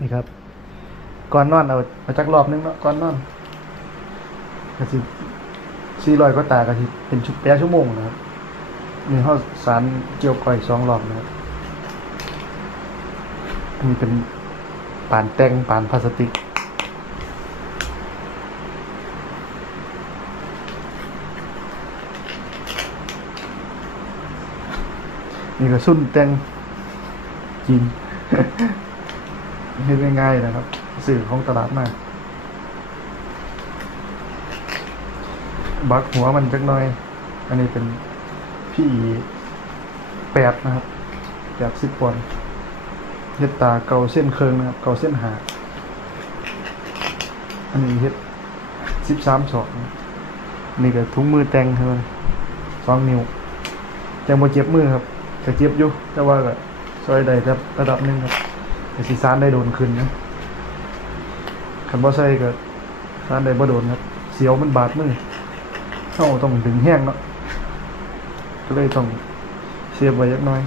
นี่ครับก่อนนอนเอาเอาจักรอบนึงเนาะก่อนนอนก็สิสี่ร้อยก็ตาก็สิเป็นชุดแปดชั่วโมงนะครับมีข้าวสารเจียวก่อยสองรอบนะครับนี่เป็นปานแตงปานพลาสติกนี่ก็สุ่นแตงจีน เห็นง่ายๆนะครับ สื่อของตลาดมาก บักหัวมันจักหน่อย อันนี้เป็นพี่แปดนะครับแปดสิบปอนด์เฮ็ดตาเกาเส้นเคืองนะครับ เกาเส้นหา อันนี้เฮ็ดสิบสามศอกนะนี่ก็ถุงมือแต่งเท่านั้นสองนิ้วแต่บ่เจ็บมือครับก็เจ็บอยู่แต่ว่าก็ซอยได้ระดับหนึ่งครับ แต่สิซานได้โดนขึ้นนะคันบ่ใส่ก็ซานได้บ่โดนครับ เสียวมันบาดมือเฮาต้องดึงแห้งเนาะก็เลยต้องเสียบไว้จักน้อย